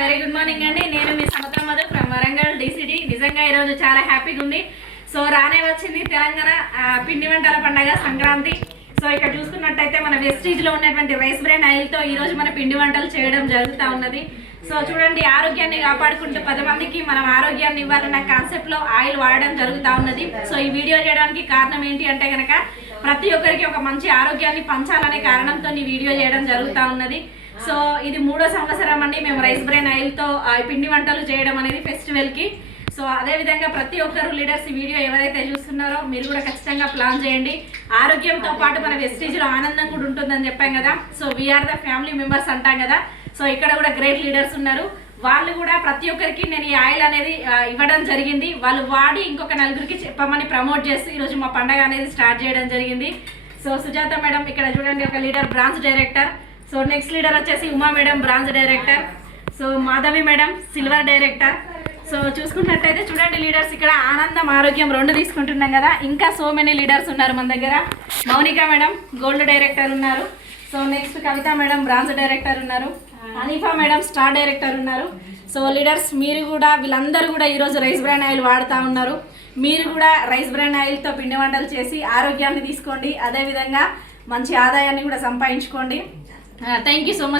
Very good morning అండి. నేను మీ Samata Madhu from Warangal DCD. నిజంగా ఈరోజు చాలా హ్యాపీగా ఉంది. సో రానే వచ్చింది తెలంగాణ పిండి వంటల పండుగ సంక్రాంతి. సో ఇక్కడ చూసుకున్నట్టయితే మన వెస్టీజ్లో ఉన్నటువంటి రైస్ బ్రాన్ ఆయిల్తో ఈరోజు మన పిండి వంటలు చేయడం జరుగుతూ ఉన్నది. సో చూడండి, ఆరోగ్యాన్ని కాపాడుకుంటూ 10 మందికి మనం ఆరోగ్యాన్ని ఇవ్వాలన్న కాన్సెప్ట్లో ఆయిల్ వాడడం జరుగుతూ ఉన్నది. సో ఈ వీడియో చేయడానికి కారణం ఏంటి అంటే కనుక ప్రతి ఒక్కరికి ఒక మంచి ఆరోగ్యాన్ని పంచాలనే కారణంతో ఈ వీడియో చేయడం జరుగుతూ ఉన్నది. సో ఇది 3వ సంవత్సరం అండి మేము రైస్ బ్రాన్ ఆయిల్తో పిండి వంటలు చేయడం అనేది ఫెస్టివల్కి. సో అదేవిధంగా ప్రతి ఒక్కరు లీడర్స్ ఈ వీడియో ఎవరైతే చూస్తున్నారో మీరు కూడా ఖచ్చితంగా ప్లాన్ చేయండి. ఆరోగ్యంతో పాటు మన వెస్టీజ్లో ఆనందం కూడా ఉంటుందని చెప్పాం కదా. So we are the family members అంటాం కదా. సో ఇక్కడ కూడా గ్రేట్ లీడర్స్ ఉన్నారు. వాళ్ళు కూడా ప్రతి ఒక్కరికి నేను ఈ ఆయిల్ అనేది ఇవ్వడం జరిగింది. వాళ్ళు వాడి ఇంకొక నలుగురికి చెప్పమని ప్రమోట్ చేసి ఈరోజు మా పండుగ అనేది స్టార్ట్ చేయడం జరిగింది. సో సుజాత మేడం ఇక్కడ చూడండి ఒక leader, branch director. So next leader వచ్చేసి Uma madam, branch director. So Madhavi madam, silver director. So చూసుకున్నట్టయితే చూడండి లీడర్స్, ఇక్కడ ఆనందం ఆరోగ్యం 2 తీసుకుంటున్నాం కదా. ఇంకా సో మెనీ లీడర్స్ ఉన్నారు మన దగ్గర. మౌనిక మేడం గోల్డ్ డైరెక్టర్ ఉన్నారు. సో నెక్స్ట్ కవిత మేడం బ్రాంచ్ డైరెక్టర్ ఉన్నారు. అనిఫా మేడం స్టార్ డైరెక్టర్ ఉన్నారు. సో లీడర్స్ మీరు కూడా వీళ్ళందరూ కూడా ఈరోజు రైస్ బ్రాన్ ఆయిల్ వాడుతూ ఉన్నారు. మీరు కూడా రైస్ బ్రాన్ ఆయిల్తో పిండి వంటలు చేసి ఆరోగ్యాన్ని తీసుకోండి. అదేవిధంగా మంచి ఆదాయాన్ని కూడా సంపాదించుకోండి. Thank you so much.